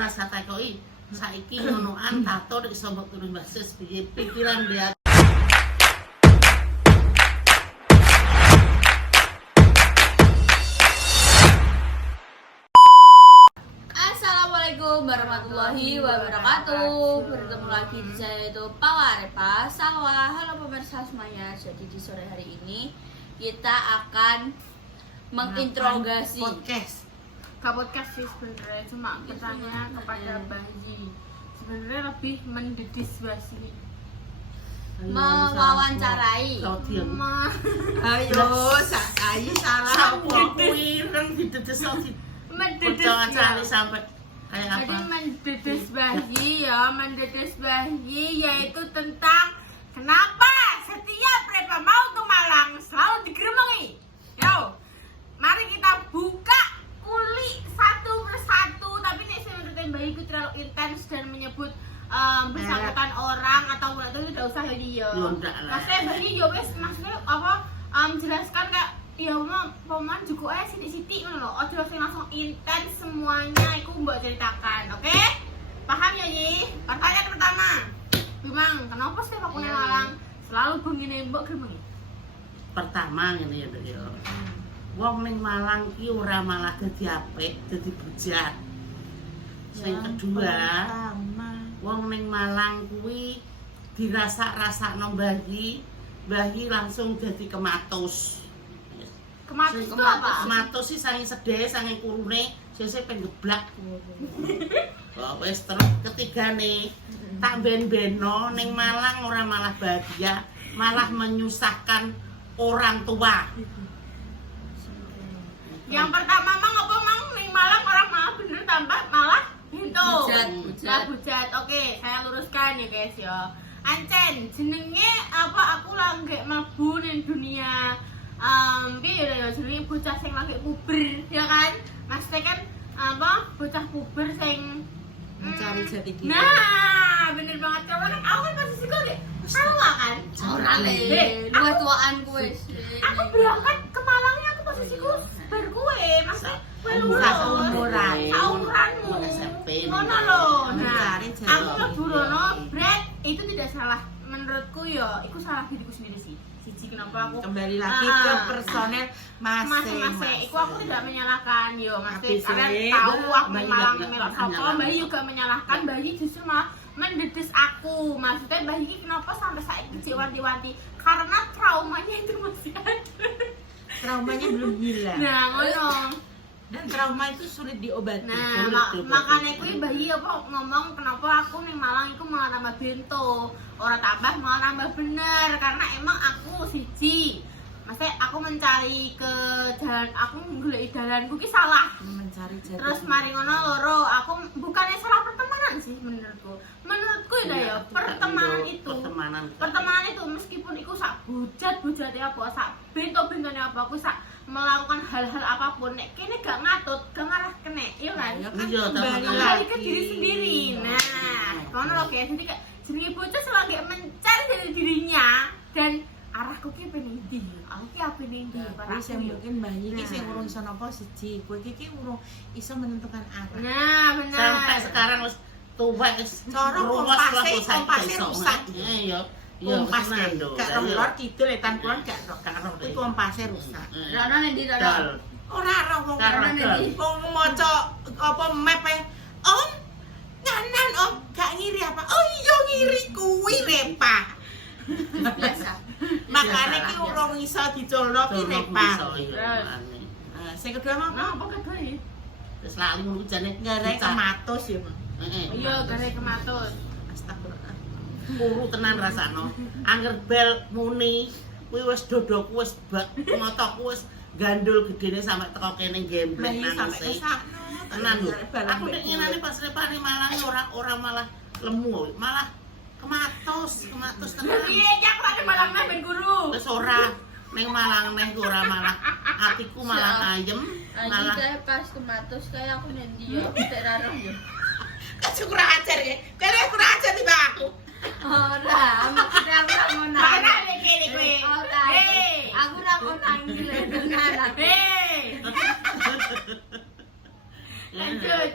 rasa takoki saiki ngonoan tato nek iso mbok turun basis piye pikiran dia. Assalamualaikum warahmatullahi wabarakatuh. Bertemu lagi di saya itu Pawarepa Salwa. Halo pemirsa semuanya. Jadi di sore hari ini kita akan menginterogasi podcast sih sebenarnya, cuma pertanyaan kepada Bayi. Sebenarnya lebih mendediskusi, mewawancarai. Ayo, ayo salah Sapa kuwi nang didedes di wawancara sampai kayak Jadi apa? mendedes Bayi ya, mendedes Bayi yaitu tentang kenapa setiap Repa mau ke Malang selalu digeremengi. Yo, mari kita buka kulik satu persatu. Tapi nek saya menurut Bayi itu terlalu intens dan menyebut bersangkutan orang atau enggak itu tidak usah ya dia. Ya ndak lah. Maksudnya Bayi yo wis maksudnya apa jelaskan kak. Ya mau paman juga sidik-sidik ngono lho. Aja langsung intens semuanya iku mbok ceritakan, oke? Paham ya, Yi? Pertanyaan pertama. Bimang, kenapa sih Pak Kuning Malang selalu begini mbok gremengi? Pertama ngene ya, Dek ya. Wong ning Malang ki ora malah dadi apik, dadi bujat. Sing kedua, wong ning Malang kuwi dirasa-rasakno Bayi langsung dadi kematus. Kematus itu apa? Kematus sih saking sedhe, saking kurune, sesuk pengen geblak. Kok wis terus ketigane tak ben-beno ning Malang ora malah bahagia, malah menyusahkan orang tua. Yang pertama mang apa mang ning Malang orang malah bener tambah malah gitu. Bujat. Oke, saya luruskan ya guys ya. Ancen, jenenge apa aku lagi mlebu ning dunia piye ya jenenge bocah sing lagi puber ya kan? Maksudnya kan apa bocah puber sing mencari jati diri. Nah, bener banget karena kan aku kan posisiku kayak salah kan? Ora le, dua-tuaan kowe. Aku berangkat ke Malangnya aku posisiku bar kowe, maksudnya kowe lurus. Sauranmu. Ngono lho. Nah, aku mlebu rono, Brad, itu tidak salah menurutku ya, itu salah diriku sendiri sih. Siji kenapa aku Kembali lagi ke personel masing-masing. Iku aku tidak menyalahkan yo, maksudnya Habis kalian ini, tahu aku Bayi Malang juga melok sapa, menyalahkan. Bayi juga menyalahkan, Bayi justru malah mendedes aku. Maksudnya Bayi kenapa sampai saat kecil wanti-wanti? Karena traumanya itu masih ada. Traumanya belum hilang. Nah, ngono. Dan trauma itu sulit diobati. Nah, makanya kuwi Bayi apa ngomong kenapa aku ning Malang iku malah tambah bento. Ora tambah malah tambah bener karena emang aku siji. Maksudnya aku mencari ke jalan, aku golek dalanku ki salah. Mencari jati. Terus mari ngono loro, aku bukannya salah pertemanan sih menurutku. Menurutku ya pertemanan itu meskipun iku sak bujat-bujate apa, sak bento-bentone apa, aku sak melakukan hal-hal apapun nek kene gak ngatut, gak ngarah kene, iya kan? Ya kan Iya, kembali tapi- Kembali ke lagi. diri sendiri. Nah, kono lho guys, jadi kayak jenenge bocah selalu mencari dari dirinya dan arahku ki pengen ndi? Aku ki apa ning ndi? Kuwi sing mungkin Bayi iki sing urung iso napa siji. Kowe iki urung iso menentukan arah. Nah, benar. Sampai sekarang wis tuwek wis Cara ruwes lah kompase- kok saiki kompase iso. rusak. Iya. Iya, Kompas tenan, deh, lho. gak roh lor kidul etan kulon gak roh. Kuwi kompase rusak. Rono ning ndi rono? Dal. Ora roh wong Karo ngono. dal. Wong maca apa map e. Om, nganan Om, gak ngiri apa? Oh iya ngiri kuwi Repa. Biasa. Makane ki urung iso diculno ki Repa. Sing kedua Nah, apa? apa kedua ya? Wis lali ngono jane Garek kematus ya, Mas. Heeh. Iya, gara kematus. Astagfirullah. Kuru tenan rasano. Angger bel muni kuwi wis dodoku wis bak motoku wis gandul gedene sampe teko kene gemblek Bayi nang sampai ke sik. sana. Tenan lho. Aku nek ngenane pas repane Malang ora malah lemu, malah kematus tenan. Piye cak rada malang neh ben guru. Wis ora ning Malang neh ora malah atiku malah ayem, Anjing malah kayak pas kematus kayak aku ning ndi ya, tidak raro ya. Kasih kurang ajar ya. Kalian kurang ajar tiba aku. Ora, maksudnya aku ora ngono. Mana nek kene kowe? Ora. Hei. Aku ora ngono gile tenan. Hei. Lanjut.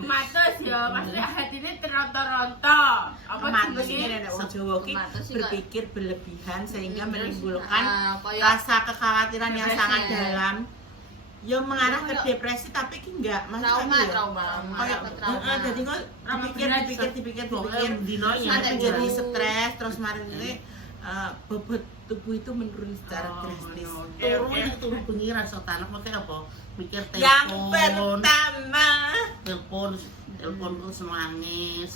Kematus ya, maksudnya hatinya teronto-ronto. Apa Kematus jenenge? ini nek wong Jawa ki Kematus sih, berpikir berlebihan sehingga Terus, menimbulkan kayak rasa kekhawatiran yang depresi sangat ya. dalam. Ya mengarah ke Kayak depresi tapi ki enggak trauma ya. trauma Kayak trauma. jadi kok Trauma dipikir Pokoknya dino ya menjadi Iya. stres terus mari ini bobot tubuh itu menurun secara drastis. turun bengi rasa tanah makanya apa mikir Yang telepon pertama, telepon terus nangis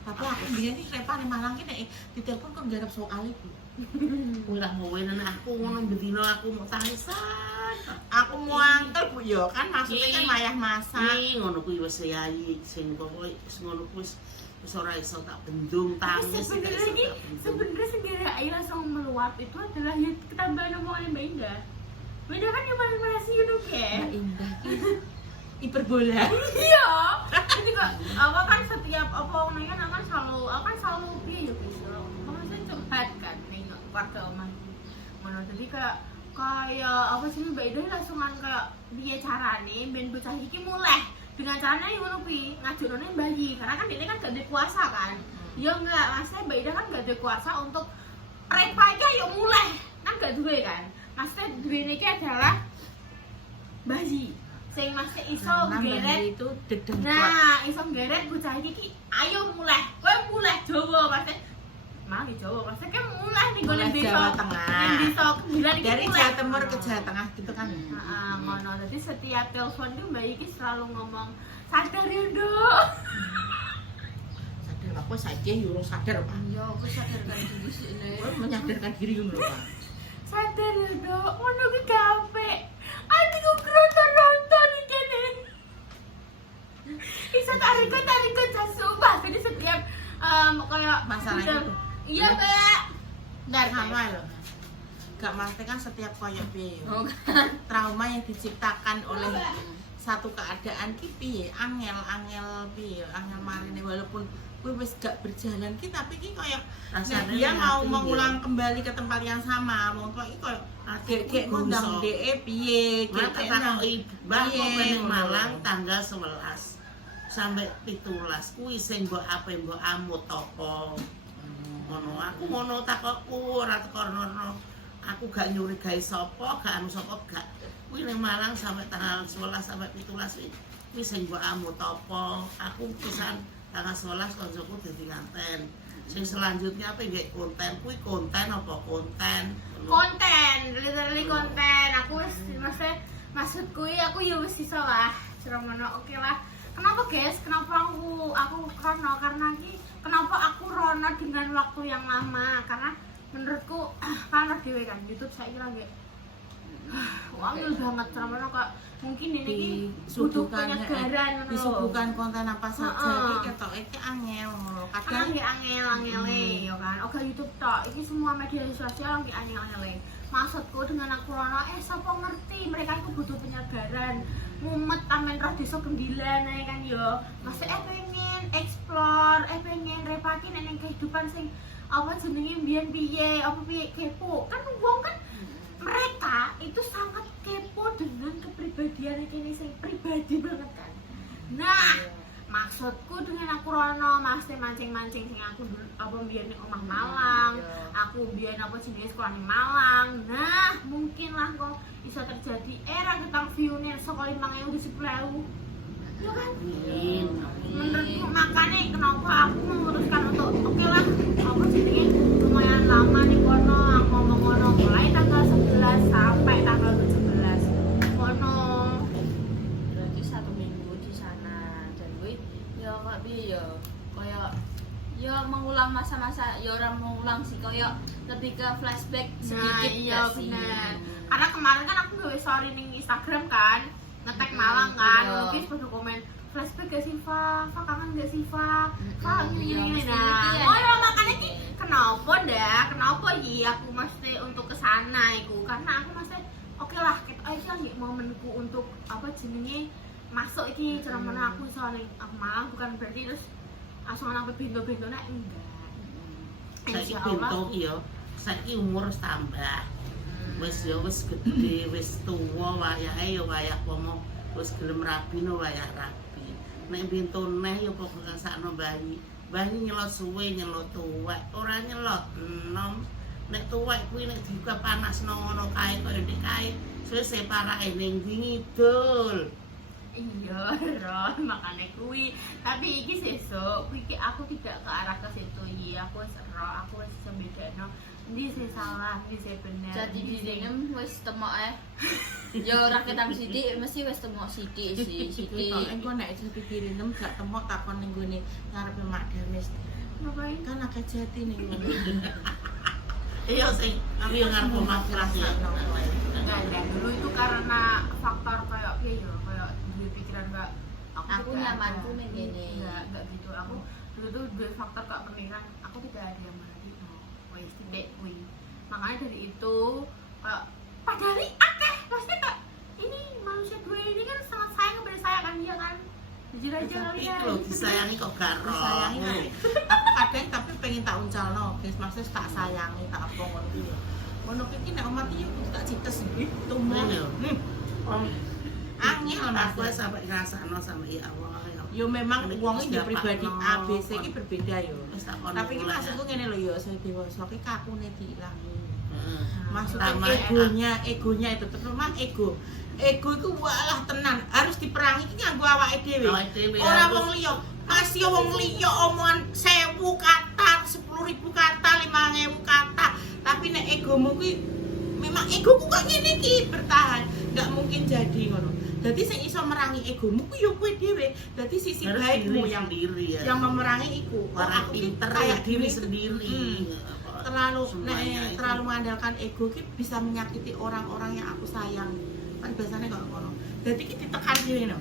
tapi aku biyen iki Repa ning Malang ki nek ditelepon kok garap soal iku. Ulah ngowen aku ngono bedino aku mau tangisan. Aku mau angkel Bu yo kan maksudnya kan wayah masak. Ngono kuwi wis yayi sing pokoke wis ngono kuwi wis ora iso tak bendung tangis sing gak iso tak bendung. Sebenarnya segera Ayu langsung meluap itu adalah ya ketambahan omongan Mbak Indah. Mbak Indah kan yang paling merasi you know kan? Indah. Hiperbola. Iya. Jadi kok apa kan setiap apa orangnya kan selalu piye ya bisa. Maksudnya curhat kan nengok keluarga omah. Ngono jadi kayak apa sih Mbak Indah langsungan kayak piye carane ben bocah iki mulai dengan caranya yang ngono kuwi ngajurane bayi karena kan ini kan gak ada kuasa kan. Ya enggak, maksudnya Mbak Ida kan gak ada kuasa untuk Repa iki ayo mulai. Kan gak duwe kan. Maksudnya duwe iki adalah bayi sing masih iso geret itu dedeng kuat. nah iso geret bocah iki ayo mulai kowe mulai Jawa maksudnya mari Jawa maksudnya kan mulai ning gone Mulai desa Jawa Tengah. ning desa Kembilan iki Dari mulai. Jawa Timur ke Jawa Tengah gitu kan. Heeh, ngono. Jadi setiap telepon tuh Mbak Iki selalu ngomong sadar ya Dok. Sadar aku saja yo sadar Pak. Ya aku sadarkan diri sih ini. Kowe menyadarkan diri ngono lho Pak. Sadar ya Dok, ngono ki gawe. Adikku keronton-ronton iki kene. Bisa tarik sumpah. Jadi setiap kayak Masalah udah- itu. Iya, Mbak. Dar sama lho. Gak mesti kan setiap koyo piye. Oh kan. Trauma yang diciptakan oleh satu keadaan ki piye angel piye angel marine walaupun kuwi wis gak berjalan ki tapi ki koyo Rasanya dia ning mau ati mengulang kembali ke tempat yang sama mau kok iki koyo gek ngundang dhek piye Mak gek takoki Mbak Piye, kok ning ngono. Malang tanggal 11 sampai 17 kuwi sing mbok ape mbok amut apa. Ngono aku ngono takokku ora tekono. Aku gak nyurigai sapa, gak anu sapa gak. Kuwi ning Malang sampai tanggal 11 sampai 17 kuwi sing mbok amut apa. Aku pisan tanggal 11 koncoku dadi nganten. Sing selanjutnya apa nggih konten kuwi konten apa konten. Konten, literally konten. Aku wis maksudku aku ya wis iso lah. Ceromono oke lah. Kenapa guys? Kenapa aku rono karena kenapa aku rono dengan waktu yang lama? Karena menurutku kan dhewe kan YouTube saya lagi wangil banget ceromono kok mungkin ini ki butuh penyegaran ngono lho. disuguhkan konten apa saja Heeh. iki ketok iki angel ngono Kadang kadang nggih angel-angele ya kan. Oke YouTube tok. Iki semua media sosial nggih angel-angele. Maksudku dengan aku rono sapa ngerti mereka itu butuh penyegaran. Mumet tamen roh desa Gembilan ae kan yo. Maksud pengen explore, pengen repati neng kehidupan sing apa jenenge mbiyen piye, apa piye kepo. Kan wong kan mereka itu sangat kepo dengan kepribadian ini sing pribadi banget kan. Nah, maksudku dengan aku rono mesti mancing-mancing sing aku dulu apa biyen ning omah Malang, aku biyen apa jenenge sekolah ning Malang. Nah, mungkin lah kok bisa terjadi era ketang view-ne saka 5.000 10.000. Ya kan? Menurutku makanya kenapa aku memutuskan untuk oke lah apa jenenge lumayan lama nih kono aku ngomong ngono mulai tanggal 11 sampai tanggal 17 kono. Berarti 1 minggu di sana dan gue ya kak bi ya kayak ya mengulang masa-masa ya orang mengulang sih kayak lebih ke flashback sedikit Nah, iya gak sih? bener. Karena kemarin kan aku gawe story ning Instagram kan, nge-tag Malang kan, Iya. mungkin pada komen flashback gak sih Fa kangen gak sih Fa Iya, ini mesti nah. gitu ya. Oh ya makanya ki kenapa aku mesti untuk kesana iku karena aku mesti oke lah kita aja nggih momenku untuk apa jenenge masuk iki ceramah aku iso ning Malang bukan berarti terus langsung nang bento-bentone enggak. Saiki Insya Allah. pintu yo, saiki umur wis tambah. Wis yo wis gedhe, wis tuwa wayahe yo wayah pomo wis gelem rabi no wayah rabi. nek bintone ya pokoke sakno bayi. Bayi nyelot suwe nyelot tuwek, ora nyelot enom. Nek tuwek kuwi nek dibuka panasno ngono kae koyo ndek kae, sesuk parake ning ngidul. Iya, Ron, makanya kuwi. Tapi iki sesuk, kuwi iki aku tidak ke arah ke situ iki. Aku wis ero, aku wis iso bedakno endi sing salah, endi sing bener. Jadi didengem wis temoke. Ya ora ketang sithik mesti wis temok sithik sithik. Kok engko nek jadi dirinem gak temok takon ning gone ngarepe Mak Demis. Ngapain? Kan akeh jati ning ngono. Iya sing aku yo ngarep matras ya. Enggak, dulu itu karena faktor kayak piye ya, kayak duwe pikiran enggak Aku tidak nyamanku ada. ning kene. Enggak gitu. Aku dulu tuh duwe faktor kayak pemikiran aku tidak ada yang mati. Wis titik kuwi. Makanya dari itu kayak padahal akeh pasti kak ini manusia dua ini kan sangat sayang kepada saya kan dia kan. Jujur aja Tapi kalian. lho disayangi kok gak ro. Sayangi aku kadang tapi pengen tak uncalno, guys. Maksudnya tak sayangi, tak apa ngono iki yo. Ngono iki nek omah iki kudu tak cites tumbuh. Iya. Om Angel aku Mas. sampai ngrasakno sama ya Allah ya. Yo memang Ini wong iki siapa pribadi no? A B C iki berbeda yo. Wis tak kono. Tapi iki maksudku ngene lho yo, saya dewasa iki kakune diilangi. Heeh. Maksudnya Sama egonya itu memang ego itu walah tenan harus diperangi iki nganggo awake dhewe. Awake dhewe Ora harus. wong liya. Masih wong liya omongan 1000 kata, 10.000 kata, 5.000 kata. Tapi nek egomu kuwi memang egoku kok ngene iki bertahan, enggak mungkin jadi ngono. Dadi sing iso merangi egomu kuwi yo kowe dhewe. Dadi sisi harus baikmu diri yang sendiri ya. yang memerangi iku. Kok orang aku ki pinter kayak ya diri gini. sendiri. Terlalu Semuanya itu. terlalu mengandalkan ego ki bisa menyakiti orang-orang yang aku sayang. Kan biasanya kok ngono. Jadi ki ditekan dhewe no.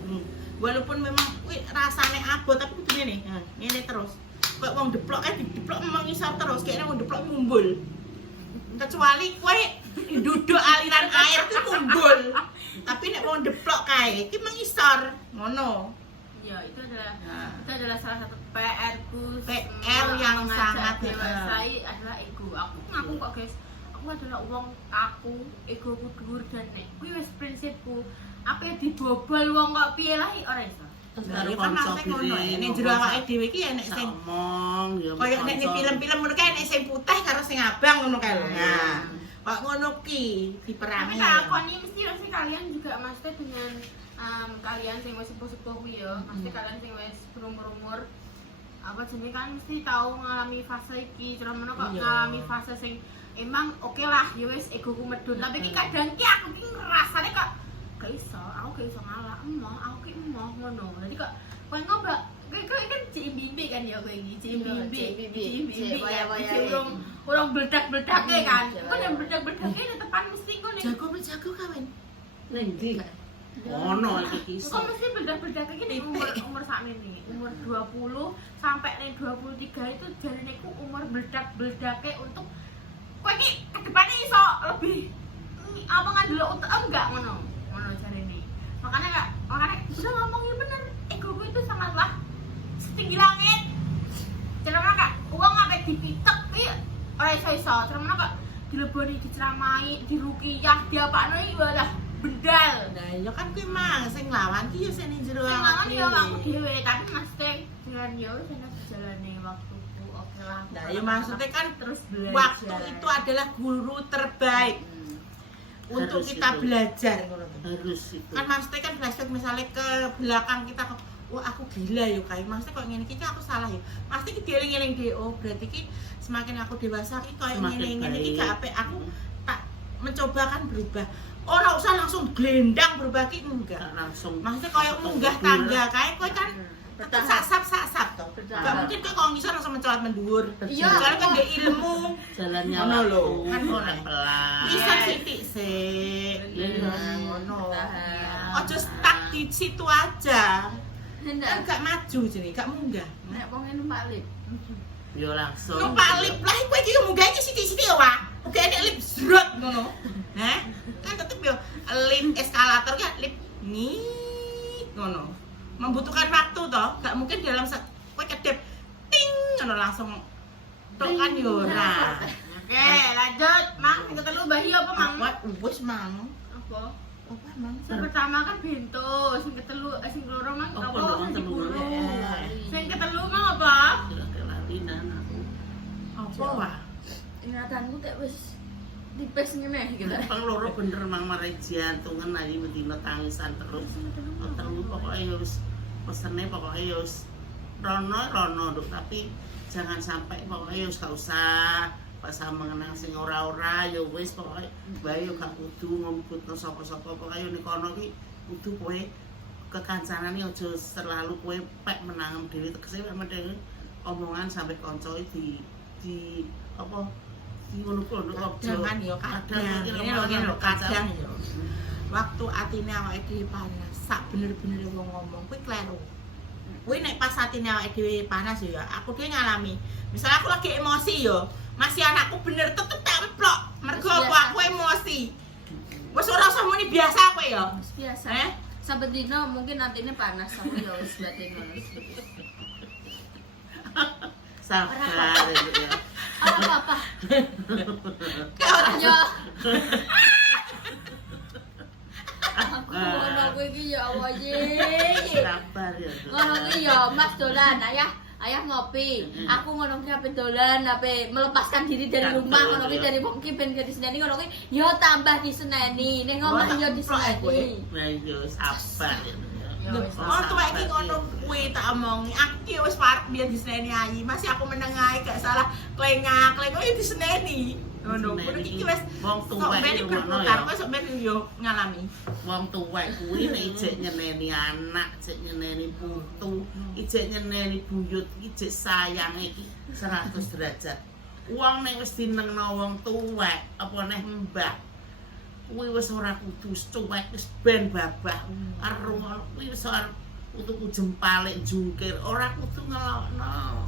Walaupun memang kuwi rasane abot tapi kudu ngene. Ngene terus. Kok wong deplok kae dideplok memang iso terus, kayaknya wong deplok mumbul. Kecuali kowe duduk aliran air ku mumbul. Tapi nek wong deplok kae ki mengisor ngono. Ya, itu adalah Nah. itu adalah salah satu PR-ku PR yang sangat dewasai adalah ego. Aku ngaku kok guys, aku adalah wong aku, egoku dhuwur dan nek kuwi wis prinsipku. Apa yang dibobol wong kok piye lah ora iso. Terus Nah, karo ya kan kanca maksudnya ngono dhewe, ya. Nek jero awake dhewe iki enek sing ngomong ya. kaya nek ning film-film ngono kae enek sing putih karo sing abang ngono kae lho. Nah, kok ngono ki Tapi diperangi. tak akoni mesti kalian juga maksudnya dengan kalian sing wis sepuh-sepuh kuwi ya, mesti kalian sing wis berumur-umur apa jenenge kan mesti tahu ngalami fase iki, terus menawa kok Iya. ngalami fase sing emang oke lah ya wis egoku medun, tapi iki kadang ki aku ki ngrasane kok gak iso, aku gak iso ngalah, aku ki emoh ngono. Jadi kok kowe ngobak kowe kan cek bimbi kan ya kowe iki, cek Iya, bimbi, cek bimbi, cek bimbi cek kan, waya-waya cek ini. urung bledak-bledake kan. Cek Kok yang waya-waya. bledak-bledake tetepan mesti kok ning Jago kawin. Ning ndi? Ono iki iso. kok mesti bedak-bedak iki umur sakmene, umur 20 sampai ning 23 itu jarine ku umur bedak-bedake untuk kowe iki kedepane iso lebih apa ngandelok utek enggak ngono. Ngono jarine. Makanya udah ngomongin bener, egoku itu sangatlah setinggi langit. Carane kak, uang sampai dipitek ki ora iso-iso. Carane kak dileboni, diceramai, dirukiyah, diapakno iki walah bendal. Nah, ya kan kuwi mang sing lawan ki ya sing ning jero Sing awake lawan yo aku dhewe, tapi mesti dengan yo wis enak dijalani waktuku. Oke lah. Nah, ya maksudnya kan terus belajar. waktu itu adalah guru terbaik untuk Harus kita itu. belajar ngono tuh. Harus itu. Kan maksudnya kan flashback misalnya ke belakang kita kok wah aku gila yo kayak maksudnya kok ngene iki aku salah yo. Pasti ki dieling-eling dhewe oh berarti ki semakin aku dewasa ki koyo Semakin ngene iki baik. gak apik aku tak mencoba kan berubah. Ora usah langsung glendang berubah ki enggak. Gak langsung. Maksudnya koyo munggah tangga kae kowe kan tetep sasap toh. Bertahap. Gak mungkin kowe kalau ngisor langsung mencolot mendur. Iya. Soalnya kan dia ilmu. Jalannya Ngono lho. kan Ngono. pelan-pelan. Bisa sithik sik. Iya. Ngono. Bertahap. Ojo stuck di situ aja. Kan Hendak gak maju jenenge, gak munggah. nek wong numpak lip. Yo langsung. Numpak lip lah kowe iki munggah iki sithik-sithik ya, Wak. Oke nek lip zrot ngono. Hah? Kan tetep yo lip eskalator ya lip ngit ngono. Membutuhkan waktu toh, gak mungkin dalam kowe kedep ting ngono langsung tok kan yo ora. Oke, lanjut. Mang, kita telu bahi apa mang? Apa wis mang. Apa? Apa emang? Sing pertama kan bento, sing ketelu sing keloro mang Oh, apa? pondok Sing telu. sepuluh. Sing ketelu mang apa? Kelalinan aku. Apa wah? Ingatanku kayak wis tipis ngene gitu. Pang loro bener mang marai jantungan aja medina tangisan terus. Terus pokoknya wis pesene pokoknya wis rono Duk, tapi jangan sampai pokoknya wis gak usah pas mengenang sing ora-ora ya wis pokoke bae yo gak kudu ngumpulno sapa-sapa pokoke ning kono ki kudu kowe kekancanane aja selalu kowe pek menangem dhewe tegese pek dhewe omongan sampai kanca di apa di ngono kuwi Kadang kan yo kadang ngene lho kadang yo. Waktu atine awake dhewe panas, sak bener-bener wong ngomong kuwi kleru. Kuwi nek pas atine awake dhewe panas ya aku dhewe ngalami. Misal aku lagi emosi yo, masih anakku bener tetep tak emplok mergo aku emosi. Wis ora usah muni biasa kowe yo. Biasa. Eh? Sampai dino mungkin nantinya panas tapi ya wis batin ngono. sabar ya. Apa-apa. Kayak ora Ya. Aku ngono kuwi iki ya Allah ye. Sabar ya. Ngono kuwi ya Mas dolan, ayah ngopi. Aku ngono kuwi ape dolan, ape melepaskan diri dari rumah, ngono kuwi dari wong ki ben diseneni ngono kuwi ya tambah diseneni. Ning omah ya diseneni. Nah yo sabar ya. Oh, tuwa iki ngono kuwi tak omongi. Aku ki wis parek biyen diseneni ayi, masih aku meneng ae gak salah klengak yo diseneni. Ngono, kuwi iki wis wong tuwek ben berputar, kok sok ben yo ngalami. Wong tuwek kuwi nek ijek nyeneni anak, ijek nyeneni putu, ijek nyeneni buyut, ijek sayang iki 100 derajat. Wong nek wis dinengno wong tuwek apa neh mbah kuwi wis ora kudu cuwek wis ben babah karo kuwi wis arep utuku jempale jungkir ora kudu ngelokno.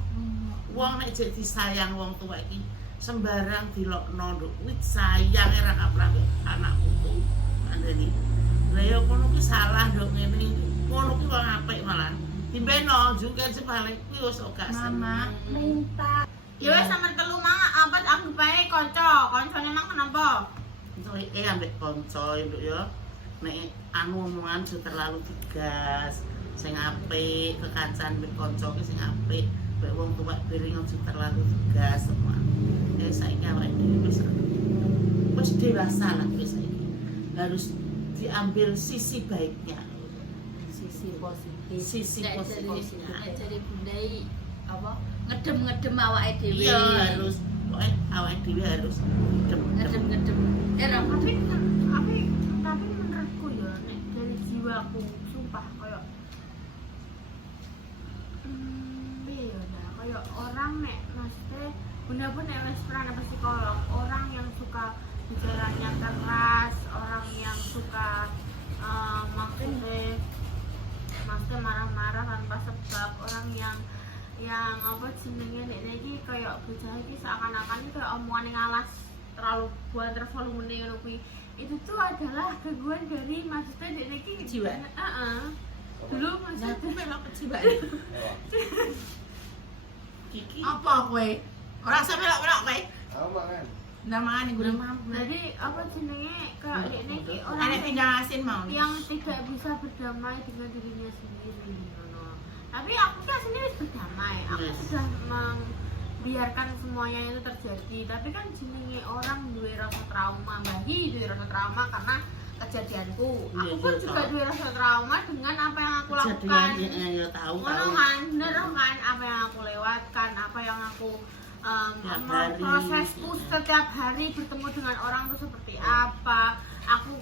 Wong nek jek disayang wong tuwek iki sembarang dilokno nduk kuwi sayang ora kaprah anak putu andeni. Lah ya kono ki salah nduk ngene ngono ki wong apik malah. Dimbeno jungkir sebalik kuwi wis gak Mama, Minta. Ya wis sampe telu mang apa anggap bae kanca. Kancane mang kenapa? ambek kanca nduk ya. Nek anu omongan aja terlalu digas. Sing apik kekancan mbek kanca ki sing apik. Mbek wong tuwek piring aja terlalu digas semua. Ya saiki awake dhewe wis dewasa lah wis saiki. Harus diambil sisi baiknya. sisi positif. Sisi Nek positifnya. jadi bundai apa? Ngedem awake dhewe. Iya harus pokoknya awake dhewe harus ngedem. Tapi menurutku ya nek dari jiwaku sumpah kayak piye ya nah kayak orang nek maksudnya bunda pun nek wis pernah ke psikolog orang yang suka bicaranya keras orang yang suka maksudnya marah-marah tanpa sebab orang yang apa jenenge nek iki kayak bocah iki seakan-akan iki kayak omongan yang alas terlalu buat terlalu ngono kuwi itu tuh adalah gangguan dari maksudnya dek iki Jiwa? dulu Lah maksudnya aku melok kejiwaan. Kiki Apa kowe? Ora usah melok-melok kowe. Aku mangan. Namanya gue mampu. jadi apa jenenge kayak dek iki orang Ada tinggal asin mau nih. yang tidak bisa berdamai dengan dirinya sendiri ngono. Tapi aku kan sendiri berdamai. Aku Yes. sudah membiarkan semuanya itu terjadi. Tapi kan jenenge orang duwe rasa trauma, bagi duwe rasa trauma karena kejadianku. Aku Iya, pun iya, juga tahu. duwe rasa trauma dengan apa yang aku lakukan. jadian ya tahu Ngono kan, bener kan apa yang aku lewatkan, apa yang aku Tiap hari. prosesku setiap hari bertemu dengan orang itu seperti apa. Aku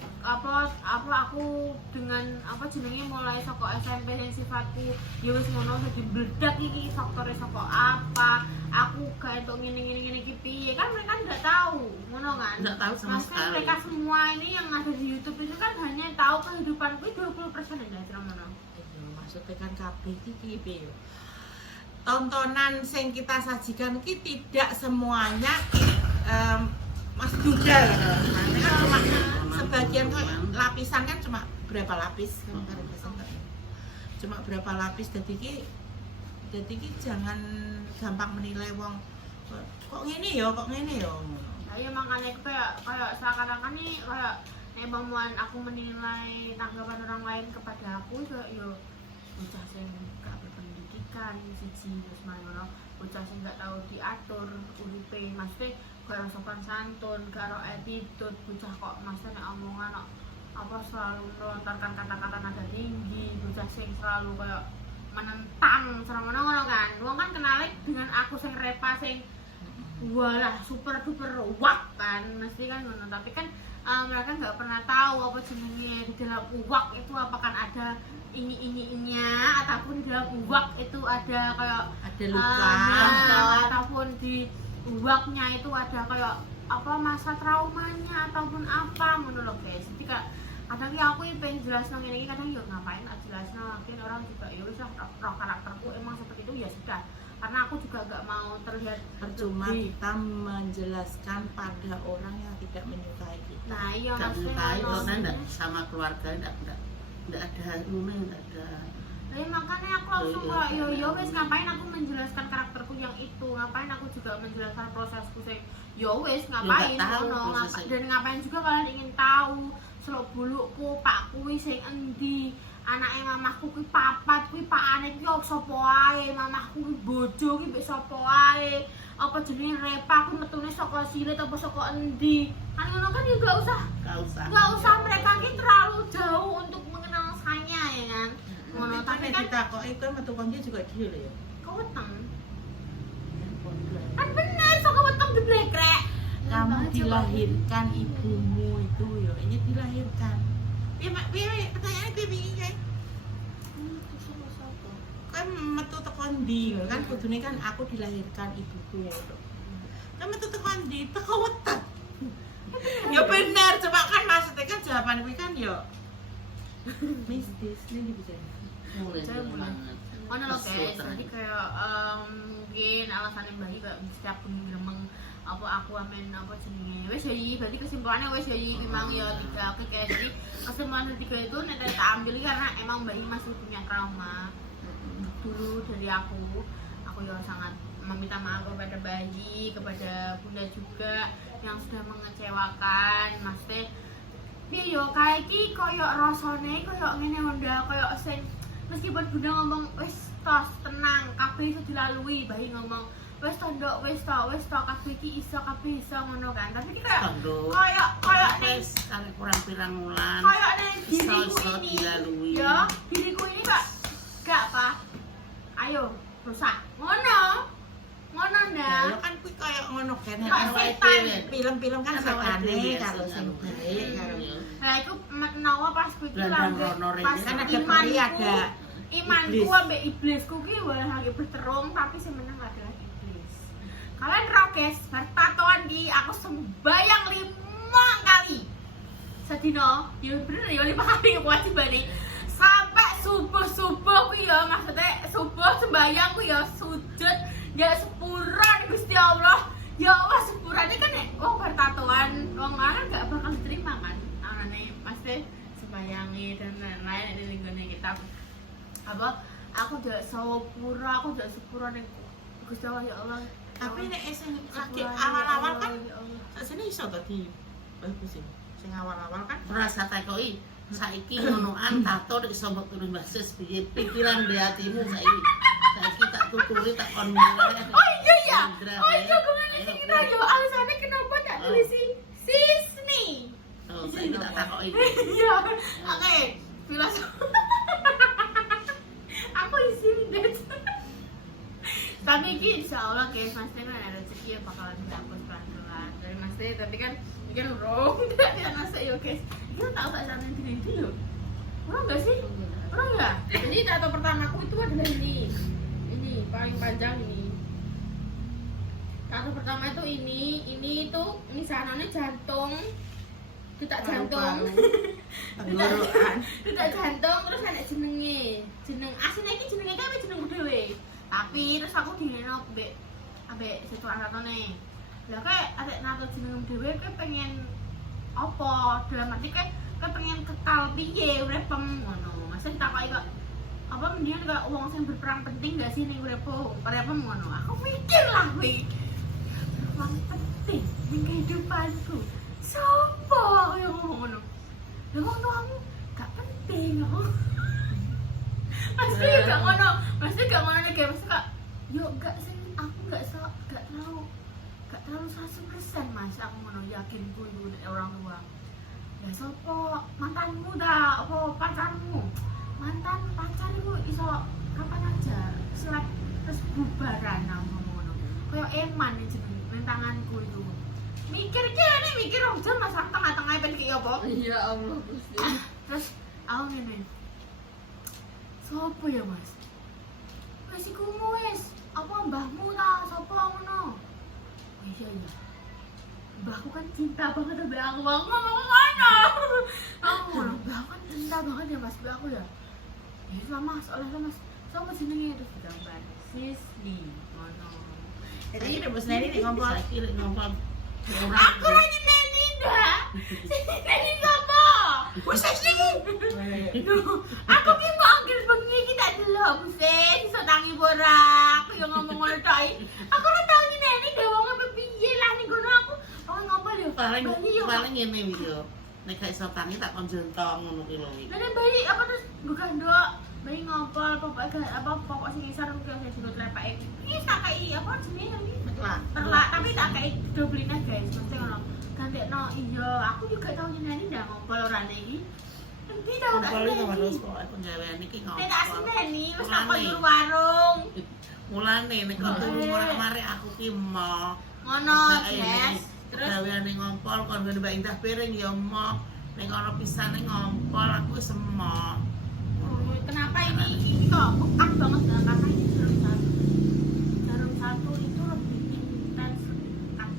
dengan apa jenenge mulai saka SMP yang sifatku ya wis ngono dadi bledak iki faktore saka apa. Aku gak entuk ngene iki piye kan mereka enggak tahu, ngono kan. Nggak tahu sama Maksudnya sekali. mereka semua ini yang ada di YouTube itu kan hanya tahu kehidupanku 20% aja ngono. Maksudnya kan kabeh iki piye yo. Tontonan sing kita sajikan iki tidak semuanya Mas Duda. Kan cuma sebagian kok lapisan kan cuma berapa lapis kan cuma berapa lapis jadi ki jangan gampang menilai wong kok ngene ya Ayo makanya kayak seakan-akan nih kayak Pamuan aku menilai tanggapan orang lain kepada aku yo bocah sing gak berpendidikan siji terus ngono bocah sing gak tahu diatur uripe maksudnya gak sopan santun gak ro attitude bocah kok maksudnya omongan apa selalu melontarkan kata-kata nada tinggi bocah sing selalu kayak menentang serang ngono kan wong kan kenal dengan aku sing repa sing walah super duper wak kan mesti kan ngono tapi kan mereka nggak pernah tahu apa jenenge di dalam uwak itu apakah ada ini-ininya ataupun di dalam uwak itu ada kayak Ada luka. ataupun di uwaknya itu ada kayak apa masa traumanya ataupun apa ngono lho guys. Jadi kadang ya aku pengen jelas nang ini kadang ya ngapain jelas mungkin orang juga ya wis roh karakterku emang seperti itu ya sudah karena aku juga gak mau terlihat Percuma kita menjelaskan pada orang yang tidak menyukai kita. nah iya Gak maksudnya menyukai ngono. karena enggak sama keluarga enggak ada rumah enggak ada. Nah, makanya aku langsung Iya, kayak iya. yo wes ngapain aku menjelaskan karakterku yang itu ngapain aku juga menjelaskan prosesku sih yo wes ngapain nggak tahu ngono prosesnya. dan ngapain juga kalian ingin tahu seluk bulukku pakku sing endi anake mamahku kuwi papat kuwi pakane ki sapa wae mamahku kuwi bojo ki mbek sapa wae apa jenenge repa kuwi metune saka silit apa saka endi kan ngono kan juga nggak usah mereka ki terlalu jauh untuk mengenal saya ya kan ngono tapi kan kita kok itu metu konco juga dia lho ya. keweteng kan bener saka weteng diblekrek Kamu dilahirkan ibumu itu ya, ini dilahirkan. Piye pertanyaane piye kae? Kan metu teko ndi kan kudune kan aku dilahirkan ibuku ya itu. Kan metu teko ndi? Teko weteng. Ya benar, coba kan maksudnya kan jawaban kuwi kan ya mistis ini bisa. Mulai Saya mulai. banget. Mana lo guys, Kesulitan. jadi kayak mungkin alasannya Mbak Yi gak setiap gremeng apa aku amen apa jenenge wes ya Yi, berarti kesimpulannya wes ya Yi memang ya tiga oke kayak jadi kesimpulan ketiga itu nanti tak ambil karena emang Mbak Yi masih punya trauma dulu dari aku ya sangat meminta maaf kepada Mbak Yi, kepada Bunda juga yang sudah mengecewakan maksudnya dia yo kayak iki koyo rasane koyo ngene Bunda koyo sing meskipun Bunda ngomong wis tos tenang kabeh iso dilalui Bayi ngomong wis to nduk wis to kabeh iki iso kabeh iso ngono kan tapi iki kayak Tanduk. koyo ning Wes kali kurang pirang wulan. koyo ning diriku Iso ini dilalui. ya diriku ini Pak gak Pak ayo rusak ngono Ya ndak kan kuwi kayak ngono kan. Pak setan. Film-film kan setane karo sing baik karo nah itu menawa pas kuwi iki Blandang lagi rono pas rene. kan ada peri ada imanku iblis. ambek iblisku ki lagi berterung tapi sing menang adalah iblis. Kalian tahu guys, bertatoan di aku sembayang 5 kali. Sedino, ya bener ya 5 kali kewajiban sampai subuh ku ya maksudnya subuh sembayang ku ya sujud ya sepuran Gusti Allah. Ya Allah sepurannya kan wong bertatoan, wong lanang gak bakal diterima kan. Anane pasti sembayangi dan lain-lain di lingkungan kita. Apa aku udah sepura nih Gusti Allah ya Allah tapi nek sing lagi awal-awal kan sakjane iso to di bagus sing awal-awal kan Merasa takoki saiki ngonoan tato nek iso mbok turun basis piye pikiran di hatimu saiki tak tuturi tak kon milih. oh iya ya oh iya gue ngerti kita yo alasannya kenapa tak tulis Sisni Oh, saiki tak takoki. iya oke filosofi aku isin deh tapi ini insya Allah guys Mas Teh kan ada rezeki ya bakalan dihapus pelan-pelan dari Mas Teh tapi kan ini urung tidak nasa ya guys kita tahu tak sana yang itu yuk urung gak sih? Urung gak? Jadi tato pertamaku itu adalah ini paling panjang ini tato pertama itu ini tuh ini sananya jantung detak jantung tenggorokan tidak jantung terus ada jeneng aslinya ini jenengnya kan jeneng dewe tapi terus aku diheno ambek situasi nih lah kayak ada nato jeneng dewe kayak pengen apa dalam arti kayak pengen kekal piye uripem ngono masa ditakoki kok apa mendingan kayak uang sing berperan penting gak sih ning uripem ngono aku mikir lah kuwi berperan penting ning kehidupanku sopo yang ngomong ngono Lah wong tuamu gak penting kok. Pasti gak ngono. Pasti gak ngono nek mesti kak. Yo gak sing aku gak terlalu 100% Mas aku ngono yakinku iku nek orang tua. Ya sopo mantanmu dah apa pacarmu? Mantan pacar iku iso kapan aja selek terus bubaran nang ngono. Kayak eman jenenge mentanganku itu. Mikir aja masak tengah-tengah ben ki apa? Ya Allah Gusti. Terus aku ngene. Sopo ya Mas? Wis iku wis. Apa mbahmu ta sapa ngono? Oh iya ya. Mbahku kan cinta banget sama aku. Aku ngomong mana? Aku ngomong, mbahku kan cinta banget ya Mas mbah aku ya. Ya sama Mas. Sama jenenge itu gambar. Sisli. Ngono. Jadi udah bos Neni nih ngompol. Saiki ngompol. Aku lagi Neni dah. Neni sapa? Wis Sisli. Aku ki manggil bengi iki tak delok Gus. Iso tangi borak. Aku yo ngomong ngono tok. Aku ora tau Neni dewonge piye lah ning kono aku. Aku ngompol yo. Paling ngene iki yo. Nek gak iso tangi tak kon jontong ngono ki lho iki. Nenek bayi apa terus bukan dok. Bayi ngompol pokok sing isar mungkin saya juga telepake. Iki tak kei apa jenenge iki? Terlak tapi tak kei dobline guys. Mesti ngono. Gantekno iya, aku juga tau Neni ndak ngompol ora iki. Endi tau tak Ngompol iki Neni. terus kok penggawean iki ngompol. Nek tak Neni wis tak kondur warung. Mulane nek kok turu mari aku ki mo. Ngono, guys. Terus Gaweane ngompol kon ngene Mbak Indah piring ya mo. Nek ana pisane ngompol aku wis mo. kenapa ini kok bekas banget ya? Karena ini jarum satu itu lebih intens bekas.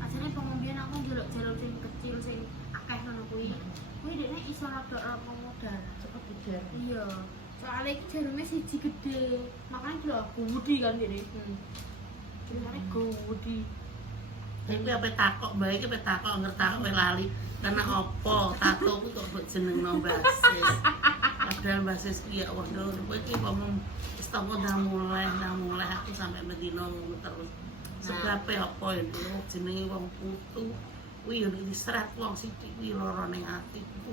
Aslinya pengembian aku jalur sing kecil sing akeh ngono kuwi. Kuwi dekne iso rada modal cepet gede. Iya. Soalnya iki jarumnya siji gede. Makanya lho gudi kan dene. Jarumnya gudi. Iki ape takok bae iki ape takok ngertakok lali. Karena opo tato ku kok jenengno basis. Padahal basis ki ya waduh kowe iki ngomong wis tonggo nang mulai aku sampai medino ngono terus. Sebab apa ya dulu jenenge wong putu kuwi yo diserat wong sithik kuwi lara ning atiku.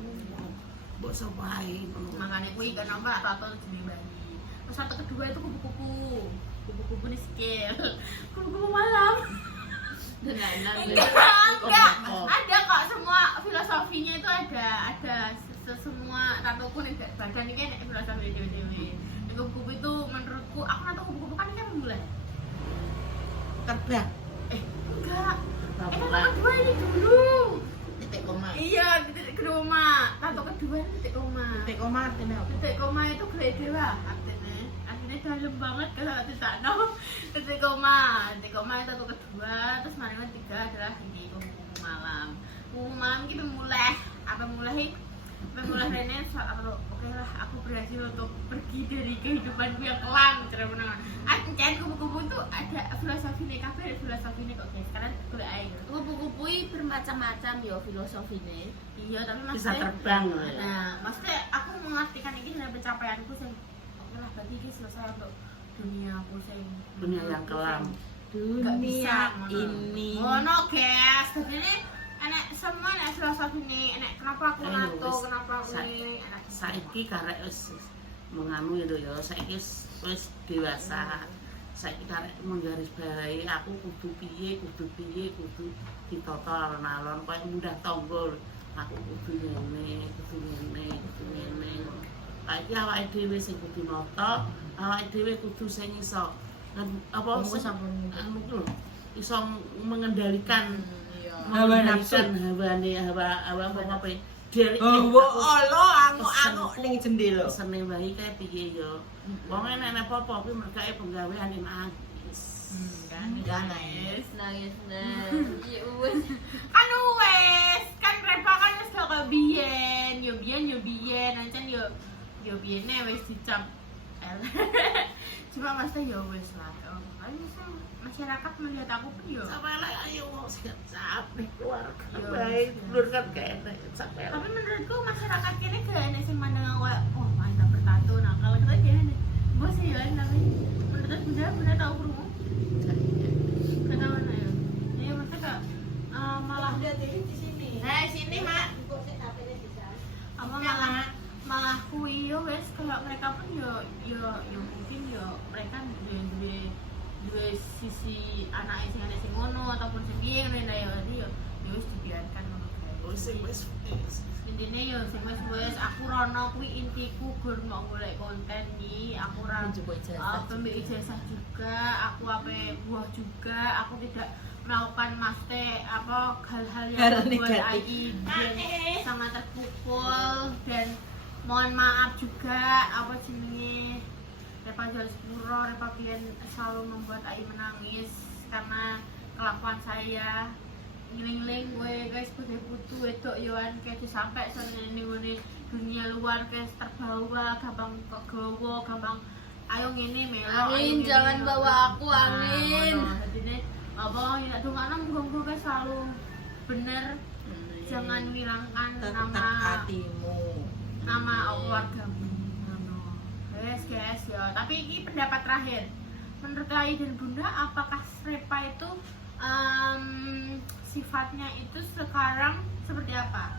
Mbok sapa ae ngono. Makanya kuwi kenapa tato jenenge bayi. Terus satu kedua itu kupu-kupu nih skill. Kupu-kupu malam. Dengan Enggak, ada kok semua filosofinya itu ada semua tatoku nih badan ini kan filosofi dewe-dewe. Kupu-kupu itu menurutku aku nato kupu-kupu kan mulai. Terbang. Enggak. Tato kedua ini dulu. Titik koma. Iya, titik koma. Tato kedua ini titik koma. Titik koma artinya apa? Titik koma itu gede dewa artinya dalam banget kalau tidak titik koma itu tato kedua, terus maringan tiga adalah ini kupu malam kita mulai Rene apa oke lah aku berhasil untuk pergi dari kehidupanku yang kelam cara menang. Ancan kupu-kupu itu ada filosofinya kabeh filosofinya kok guys. Sekarang boleh aja. kupu-kupu bermacam-macam ya filosofine. Iya, tapi Bisa maksudnya terbang. nah, maksudnya aku mengartikan ini dengan pencapaianku sing oke lah berarti ini selesai untuk duniaku sing Dunia yang kelam. Nggak bisa, ini. ngono guys. Jadi ini enak semua enak filosofi nih, enak kenapa aku nato, kenapa aku ini enak. Saiki karek wis menganu ya saiki wis dewasa. Saiki karek menggarisbawahi aku kudu piye kudu ditata alon-alon koyo mundah tangga. Aku kudu ngene. Saiki awake dhewe sing kudu nata, awake dhewe kudu sing iso apa anu lho iso mengendalikan Hawa nafsu. hawa apa dari Allah anu ning jendela. seneng wae kae piye yo. Wong enek apa-apa kuwi mergae penggawean nangis. Guys, Nangis nah. Ya wes. anu wes kan Reva kan wis kok biyen, yo biyen, ancen yo biyene wis dicap. Cuma masa ya wes lah. Makanya masyarakat melihat aku pun yo. Sampai lah ayo sikap capek keluarga Iya, baik iya. dulur kan kene sampai Tapi menurutku masyarakat kini gak enak sing mandang aku kayak oh mantap bertato. Nah kalau kita dia enak bos ya tapi menurut bener tahu kerungu nggak tahu mana ya. Iya maksudnya malah Lihat di sini. nah sini mak kondisi anak sing ana sing ngono ataupun sing piye ngene ya wis dibiarkan ngono Oh, sing wis intine yo sing wis aku rono kuwi intiku gur mau golek konten iki aku ora Menjemput ijazah pembeli ijazah juga aku ape buah juga aku tidak melakukan hal-hal yang Hal membuat negatif. Ai sangat terpukul dan mohon maaf juga apa jenenge Repa Jalspuro, Repa Bian selalu membuat Ai menangis karena kelakuan saya ngiling-ling gue guys sebagai putu wedok yoan kayak sampai sering ini dunia luar kayak terbawa gampang kegowo gampang ayo ngene melo Angin, jangan bawa aku, angin. jadi apa ya dongana muga-muga guys selalu bener jangan hilangkan Tetap nama hatimu. keluargamu guys ya tapi ini pendapat terakhir menurut Ai dan Bunda apakah Repa itu sifatnya itu sekarang seperti apa?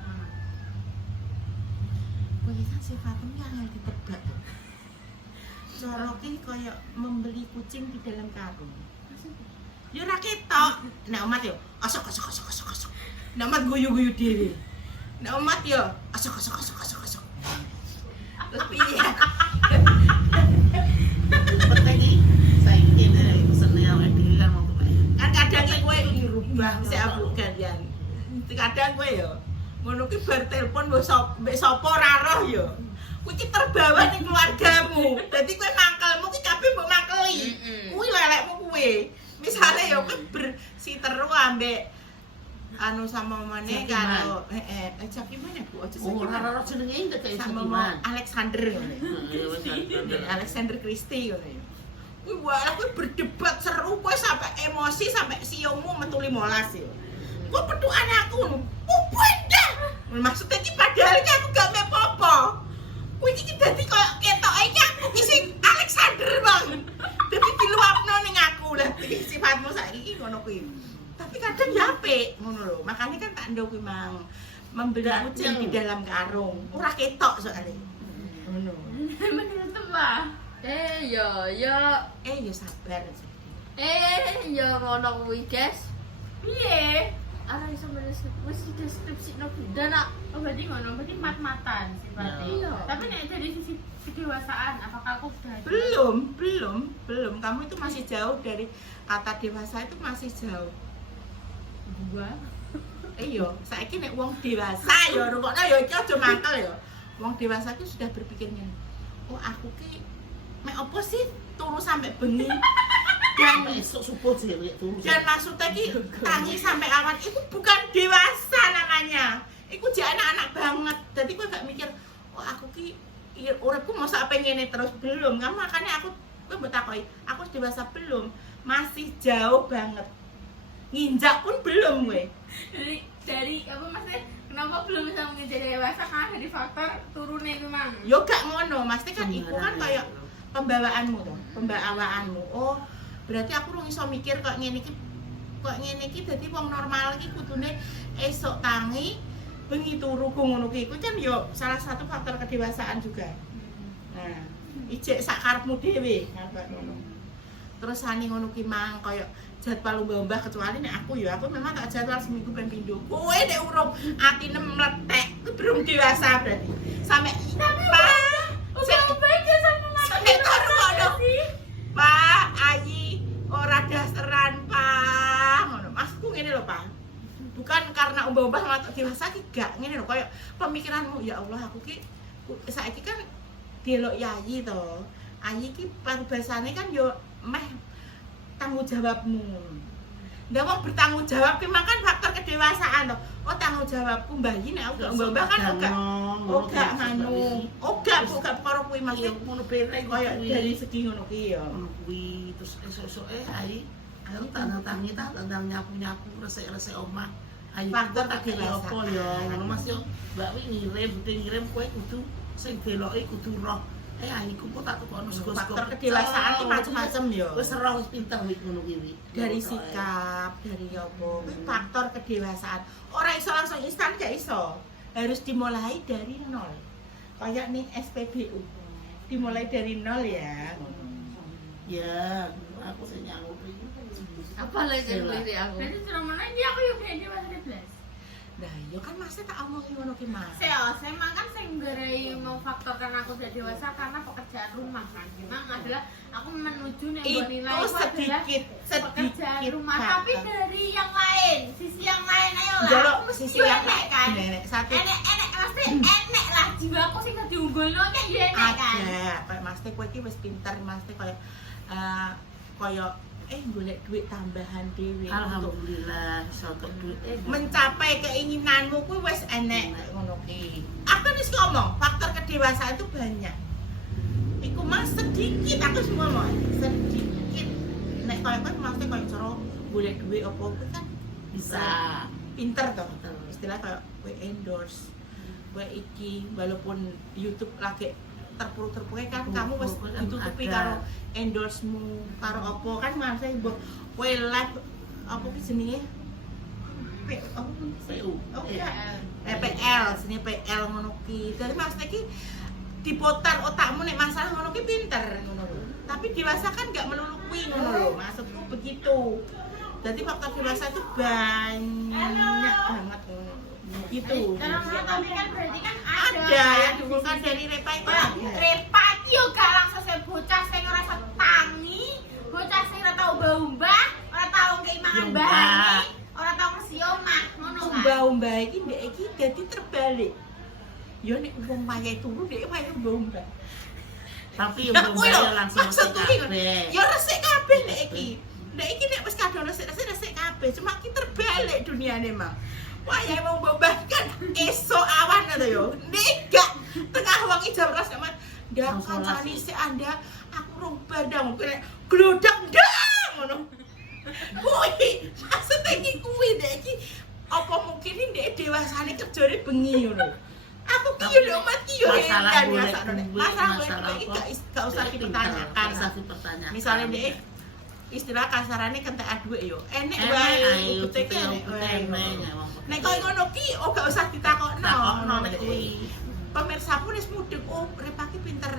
Kowe kan sifatmu yang ditebak. Coroke kaya membeli kucing di dalam karung. Yo ora ketok. Nek umat yo asok. Nek umat guyu-guyu dhewe. Nek umat yo asok. Piye? penting iki saiki nek seneng awake dhewe kan mau Kan kadang ki kowe dirubah sik abu gantian. Kadang kowe yo ngono ki bar telepon mbek sapa ora roh yo. Kuwi ki terbawa ning keluargamu. Dadi kowe mangkelmu ki kabeh mbok mangkeli. Kuwi lelekmu kuwi. Misale yo kowe bersiteru ambek anu sama mana karo Jaki mana Bu? Aja Oh, ora jenenge ndek sama Sakiman. Alexander ngono. Alexander Christie ngono ya. Kuwi wae kuwi berdebat seru kowe sampai emosi sampai siungmu metu 15 ya. Kok petukane aku ngono. Bunda. Maksudnya iki padahal iki aku gak mepopo. Kuwi iki dadi koyo ketoke iki aku ki sing Alexander banget. Dadi diluapno ning aku lah iki sifatmu saiki ngono kuwi. Tapi kadang ya apik ngono lho. Makanya kan tak ndok kuwi mang membeli kucing di dalam karung. Ora ketok soalnya. Ngono. Menurut Mbak yo Sabar aja. yo ngono kuwi guys. piye? Ara iso mesti deskripsi no Bunda nak. Oh berarti ngono, berarti mat-matan sifatnya. Iya. Tapi nek dari sisi kedewasaan, apakah aku sudah Belum. Kamu itu masih jauh dari kata dewasa itu masih jauh. gua? Iya, saiki nek wong dewasa ya rungokno ya iki aja mangkel ya. Wong dewasa itu sudah berpikir ngene. Oh, aku ki mek opo sih turu sampai bengi. Dan Esok subuh dhewe turu. dan maksudnya ki tangi sampai awan itu bukan dewasa namanya. Iku jek anak-anak banget. Jadi kowe gak mikir, oh aku ki uripku mau sampai ngene terus belum. Kan makanya aku kowe mbok takoki, aku dewasa belum? Masih jauh banget. Nginjak pun belum kowe. Dari apa maksudnya? Kenapa belum bisa mengejar dewasa? Karena dari faktor turunnya itu mang. Yo gak ngono, mesti kan iku kan kayak pembawaanmu tuh, pembawaanmu. Oh, berarti aku rung iso mikir kok ngene iki dadi wong normal iki kudune esuk tangi bengi turu ngono ki. Iku kan yo salah satu faktor kedewasaan juga. Nah, ijek sak karepmu dhewe ngarep ngono. Terus sani ngono ki mang kaya jadwal mbah kecuali nek aku memang tak jadwal seminggu ben pindho. Kowe nek urung atine meletek, kuwi belum dewasa berarti. Sampai Udah baik ya sama mata Pak, Ayi ora dasaran, Pak. Ngono. Maksudku ngene lho, Pak. Bukan karena umbah-umbah matok dewasa ki gak ngene lho, koyo pemikiranmu ya Allah aku ki saiki kan delok Yayi to. Ayi ki paribasane kan yo meh tanggung jawabmu. Ndak wong bertanggung jawab ki makan faktor kedewasaan to. Oh, tanggung jawabku Mbah Yi nek aku mbah kan gak nganu. Gak karo kuwi Mas. Ngono bene Koyo dari segi ngono ki ya. kuwi terus esuk-esuke ayo tanda-tangi tandang nyapu-nyapu resik-resik omah. Ayo Faktor tak kira apa ya. Ngono Mas yo, Mbak wi ngirim kowe kudu sing beloki kudu roh. Ayiku kok tak tukokno sego-sego. Faktor kedewasaan ki macam-macam ya. Wis roh wis pinter wis ngono kuwi. Dari sikap, dari apa, faktor kedewasaan. Ora iso langsung instan gak iso. Harus dimulai dari nol. Kayak nih SPBU. Dimulai dari nol ya. Ya, aku sih nyanggup ini. Apa lagi yang lirik aku? Berarti ceramah lagi aku yuk kayak dia masih belas. Nah, yo kan masih tak omongin ngono ki Mas. Saya makan saya nggarai memfaktorkan aku sudah dewasa karena pekerjaan rumah kan. Memang adalah aku menuju nih Itu nilai itu adalah pekerjaan rumah. Kak. Tapi dari yang lain, sisi yang lain ayo lah. Jaluk Aku mesti sisi yo yang enek kan. Nenek satu Enek pasti enek lah jiwaku sing diunggulno kan yo enek kan. ada. Kayak Mas Teh kowe iki wis pinter Mas Teh koyo golek duit tambahan dhewe untuk Alhamdulillah, soto duit. mencapai keinginanmu kuwi wis enek ngono ki. Aku wis ngomong, faktor kedewasaan itu banyak. Iku mas sedikit aku semua ngomong, sedikit. Nek koyo kowe mesti koyo cara golek duit apa kuwi kan Bisa. pinter toh. Istilah koyo kowe endorse. Kowe iki walaupun YouTube lagi terpuruk-terpuruk kan kamu wis ditutupi karo endorse-mu karo apa kan masa mbok kowe live apa ki jenenge PU. PL jenenge PL ngono ki. Dadi maksudnya ki diputar otakmu nek masalah ngono ki pinter ngono lho. Tapi dewasa kan enggak melulu kuwi ngono lho. Maksudku begitu. Jadi faktor dewasa itu banyak banget gitu. Tapi kan berarti kan Ada yang dibutuhkan dari Repa itu ada. Repa iki yo gak langsung saya bocah sing ora iso tangi, bocah sing ora tau mbah, ora tau keimangan Yo, bahan, ora tau ngesi omah, ngono kan. Mbah-mbah iki ndek iki dadi terbalik. Yo nek wong wayahe turu ndek wayahe mbah. Tapi yang belum bayar langsung maksudku resik iki kabeh. yo resik kabeh ndek iki. Ndek iki nek wis kadung resik kabeh, cuma ki terbalik duniane mah. Wayahe wong mbah kan esuk awan ngono yo. Ndek gak tengah wengi jam 12 sama ndak kancane sik Anda aku rong bandang kok glodak ndang ngono. Kuwi maksud iki kuwi ndek iki apa mungkin ndek dewasane kerjane bengi ngono. Aku ki yo ndek omah ki yo Masalah edan golek masalah duit, masalah iki apa? gak usah dipertanyakan. Usah dipertanyakan. Misalnya ndek istilah kasarannya kentekan duit yo enek Enek wae ayo bukti kita enek wae. Nek kok koyo ngono ki oh gak usah ditakokno takokno nek kuwi. Pemirsa pun wis mudeng oh Repa ki pinter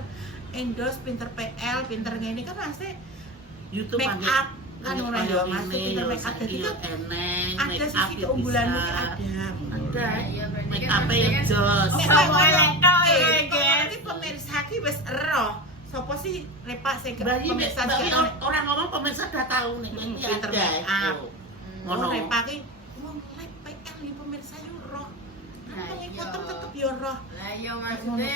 endorse, pinter PL, pinter ngene kan pasti YouTube make panggil- up kan panggil ngono yo ini, Mas pinter yo, make up saiki jadi yo kan eneng, ada make up sisi yo keunggulanmu bisa. ki ada. Ada. Iya, berarti Make kan up maksudnya yo kan- jos. Nek Oh, koyo boleh ngono toh, ya, iki guys. pemirsa ki wis ero. Sopo sih Repa sing Bagi pemirsa bagi sing orang ngomong pemirsa udah tahu nih ini pinter ada make up. itu. Ngono Ngono. Repa ki wong live PL iki pemirsa yo roh. Nah, Pengikutan iya. tetep yo roh. Lah yo maksudnya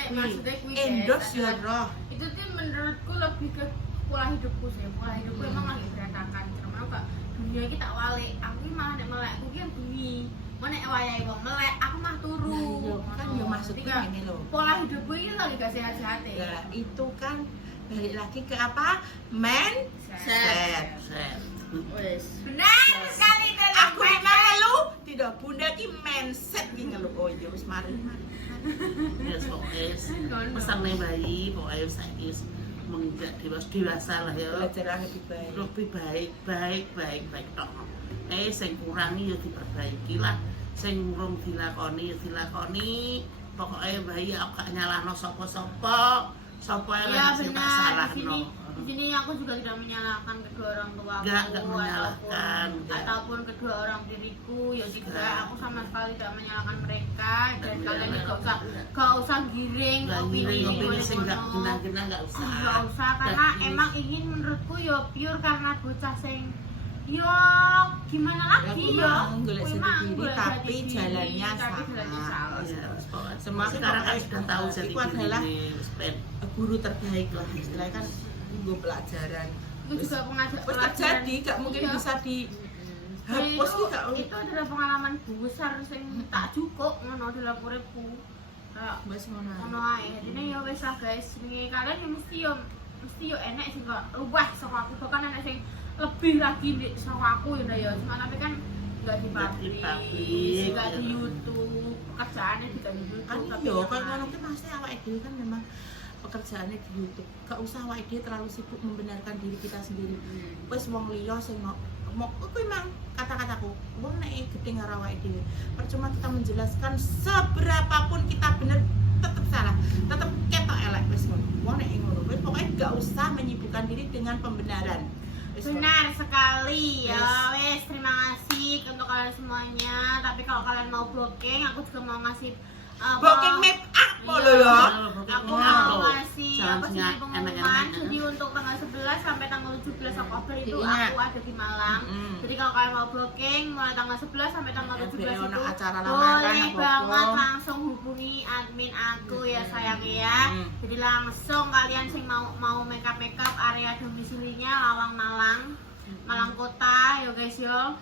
kuwi Endorse yo roh. itu tuh menurutku lebih ke pola hidupku sih. Pola hidupku emang lagi berantakan karena kok dunia iki tak walik. Aku ki malah nek melek aku ki yang bumi. Mau nek wayahe wong melek aku mah turu. Nah, iya, kan yo maksudku Jadi, ngene lho. pola hidupku ini lagi gak sehat-sehat ya. Nah, itu kan balik lagi ke apa? Mindset. Set. Wes. Benar sekali dan Aku ngeluh, tidak bunda ki mindset ki ngeluh. Oh iya wis mari. Yes, pokoknya pesan nih bayi, pokoknya saya menginjak dewasa lah ya. Belajar lebih baik. Lebih baik tok. Sing kurangi ya diperbaiki lah. Sing urung dilakoni ya dilakoni. Pokoknya bayi aku gak nyalahno sapa-sapa. Sapa yang Iya sing tak benar. Di salahno. sini aku juga tidak menyalahkan kedua orang tuaku Enggak menyalahkan, enggak. ataupun kedua orang diriku ya tidak. Enggak. Aku sama sekali tidak menyalahkan mereka dan Enggak kalian menyalahkan. gak usah giring Gak opini ngiring oleh sing gak kono. genah-genah gak usah. Gak usah karena Dan emang ingin menurutku yo pure karena bocah sing yo gimana lagi aku yo mau golek Kuwi jati mah diri, golek tapi jati diri, jalannya tapi salah. jalannya salah. Iya, pokoknya Semua sekarang kan pokoknya sudah tahu itu jadi adalah diri guru terbaik lah istilahnya kan gue pelajaran. Itu juga pengajar Wis terjadi gak mungkin Iya. bisa dihapus ki gak itu adalah pengalaman besar sing tak cukup ngono dalam uripku. Kayak wis ngono. ngono ae. Dene ya wis lah guys, jenenge kalian ya mesti yo enek sing kok luwih saka aku bahkan enek sing lebih lagi ndek saka aku ya ya. Cuma tapi kan enggak di pabrik, pabrik, enggak di ya. YouTube, pekerjaannya juga di YouTube. Kan tapi yo yang kan ngono lain. ki pasti awake dhewe kan memang pekerjaannya di YouTube. Gak usah awake dhewe terlalu sibuk membenarkan diri kita sendiri. Wis wong liya sing mau kuwi mang kata-kataku. Wong nek gedhe karo awake dhewe. Percuma kita menjelaskan seberapapun kita bener tetep salah, tetep ketok elek wis ngono. Wong nek ngono wis pokoke gak usah menyibukkan diri dengan pembenaran. Wis ngono. Benar sekali ya. Wes, terima kasih untuk kalian semuanya. Tapi kalau kalian mau booking, aku juga mau ngasih Booking make up lho ya. Aku mau ngasih Jangan apa sih senyak, pengumuman. enak-enak. Jadi untuk tanggal 11 sampai tanggal 17 Oktober itu Ingat. aku ada di Malang. Jadi kalau kalian mau booking mulai tanggal 11 sampai tanggal 17 itu ono acara lamaran boleh apa-apa. banget langsung hubungi admin aku ya sayang ya. Jadi langsung kalian sing mau make up area domisilinya Lawang Malang Kota ya guys yo.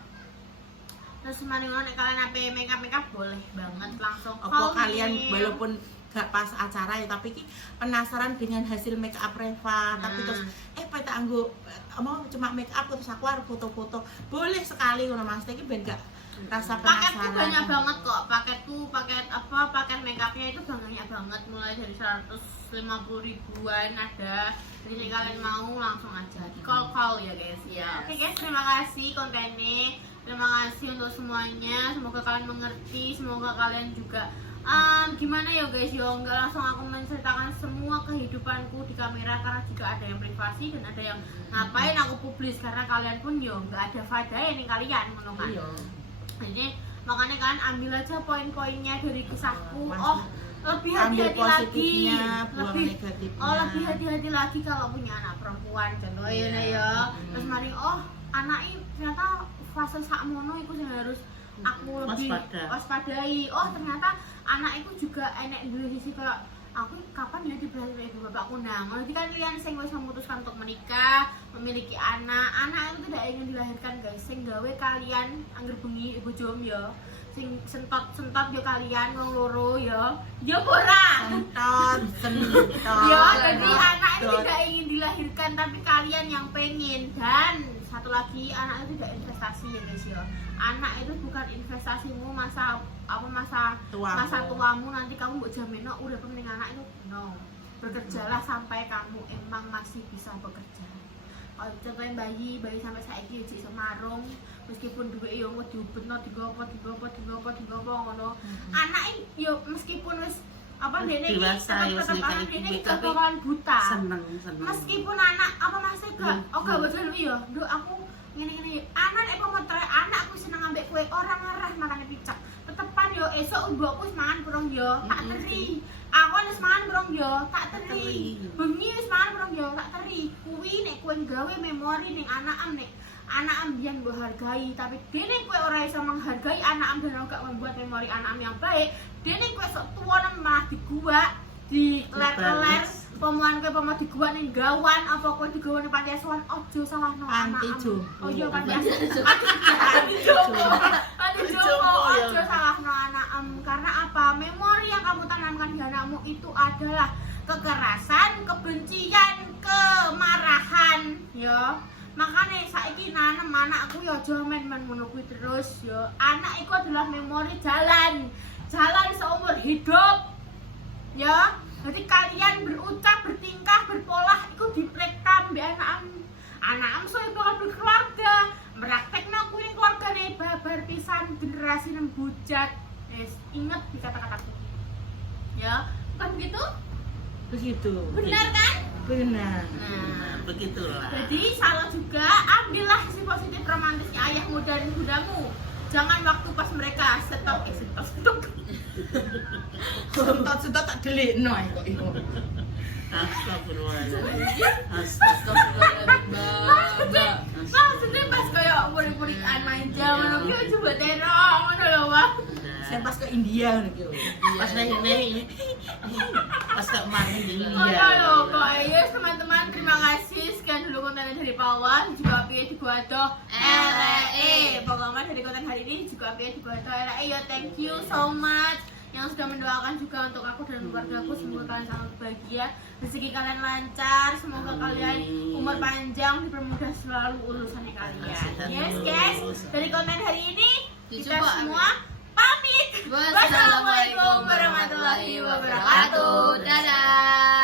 Terus mana nek kalian apa make up boleh banget langsung Apa call kalian me. walaupun gak pas acara ya tapi ki penasaran dengan hasil make up Reva tapi terus peta anggo mau cuma make up terus aku harus foto-foto boleh sekali ngono Mas iki ben gak rasa Paketku penasaran. banyak banget kok. Paket make upnya itu banyak banget mulai dari 150 ribuan ada. Jadi kalian mau langsung aja di call ya guys ya. Oke guys, terima kasih kontennya. Terima kasih untuk semuanya. Semoga kalian mengerti. Semoga kalian juga gimana ya guys yo, nggak langsung aku menceritakan semua kehidupanku di kamera karena juga ada yang privasi dan ada yang ngapain aku publis karena kalian pun yo nggak ada faedahnya nih kalian menurut Iya. Jadi makanya kan ambil aja poin-poinnya dari kisahku. Mas, Oh, lebih ambil hati-hati lagi. positifnya, buang Lebih negatifnya. lebih hati-hati lagi kalau punya anak perempuan contohnya ya. Terus mari anak ini ternyata fase sakmono itu yang harus aku lebih waspadai. Oh, ternyata anak itu juga enek dulu sisi kayak aku kapan ya diberitahu ibu bapakku nang. Nanti kan kalian sing wis memutuskan untuk menikah, memiliki anak itu tidak ingin dilahirkan guys. Sing gawe kalian angger bengi ibu jom ya. Sing sentot yo kalian wong loro ya. Ya ora. Sentot. Ya, jadi anak itu tidak ingin dilahirkan tapi kalian yang pengen. Dan satu lagi anak itu tidak investasi ya guys ya. Anak itu bukan investasimu masa tuamu nanti kamu buat jamin udah penting anak itu no. Bekerjalah sampai kamu emang masih bisa bekerja. Kalau contohnya bayi sampai saiki jadi semarung meskipun duwe yo diubetno digopo ngono. Anak yo meskipun wis dene iki tetep dene bakalan buta. Seneng. Meskipun anak masih gak bosan iya, Nduk aku ngene anak nek pemotre anakku seneng ambek kowe orang ngarah makane picak. Tetepan yo esuk mbokku wis mangan burung yo, tak teri. Aku wis mangan burung yo, tak teri. Bengi wis mangan burung yo, tak teri. Kuwi nek kowe gawe memori ning anak-am nek anak-am biyen mbok hargai, tapi dene kowe ora iso menghargai anak-am dan gak membuat memori anak-am yang baik, dene kowe sok tuwa malah diguak, diler-ler. Pemuan kowe pemah diguak ning gawan apa kowe digawa ning panti asuhan ojo salahno anak. Oh iya panti asuhan. Ojo salahno anak. Karena apa? Memori yang kamu tanamkan di anakmu itu adalah kekerasan, kebencian, kemarahan, ya. Makanya saiki nanem anakku ya aja men-men ngono kuwi terus ya. Anak itu adalah memori jalan seumur hidup. Ya. Jadi kalian berucap, bertingkah, berpolah itu diprekam di anak-anak soalnya bakal berkeluarga meraktekna kuwi keluarga nih babar pisan generasi nem bujat. Ingat di kata-kataku ya, bukan begitu? Begitu. Benar kan? Benar. Nah, Begitulah. jadi salah juga, ambillah sisi positif romantisnya ayahmu dan bundamu. Jangan waktu pas mereka stop. Sentot tak delikno kok iku. Astagfirullahaladzim. Maksudnya pas kayak murid-muridan main jaman aku coba terong ngono lho, Wak. Saya pas ke India gitu. Pas ini pas ke kemarin di Oh India. lho, kok ya teman-teman, terima kasih sekian dulu konten dari Pawan juga piye dibuatuh RE. Pokoknya dari konten hari ini juga piye dibuatuh RE ya, thank you so much yang sudah mendoakan juga untuk aku dan keluargaku. Semoga kalian sangat bahagia, rezeki kalian lancar, semoga kalian umur panjang, dipermudah selalu urusannya kalian. Yes guys, dari konten hari ini kita semua pamit. Wassalamualaikum warahmatullahi wabarakatuh. Dadah.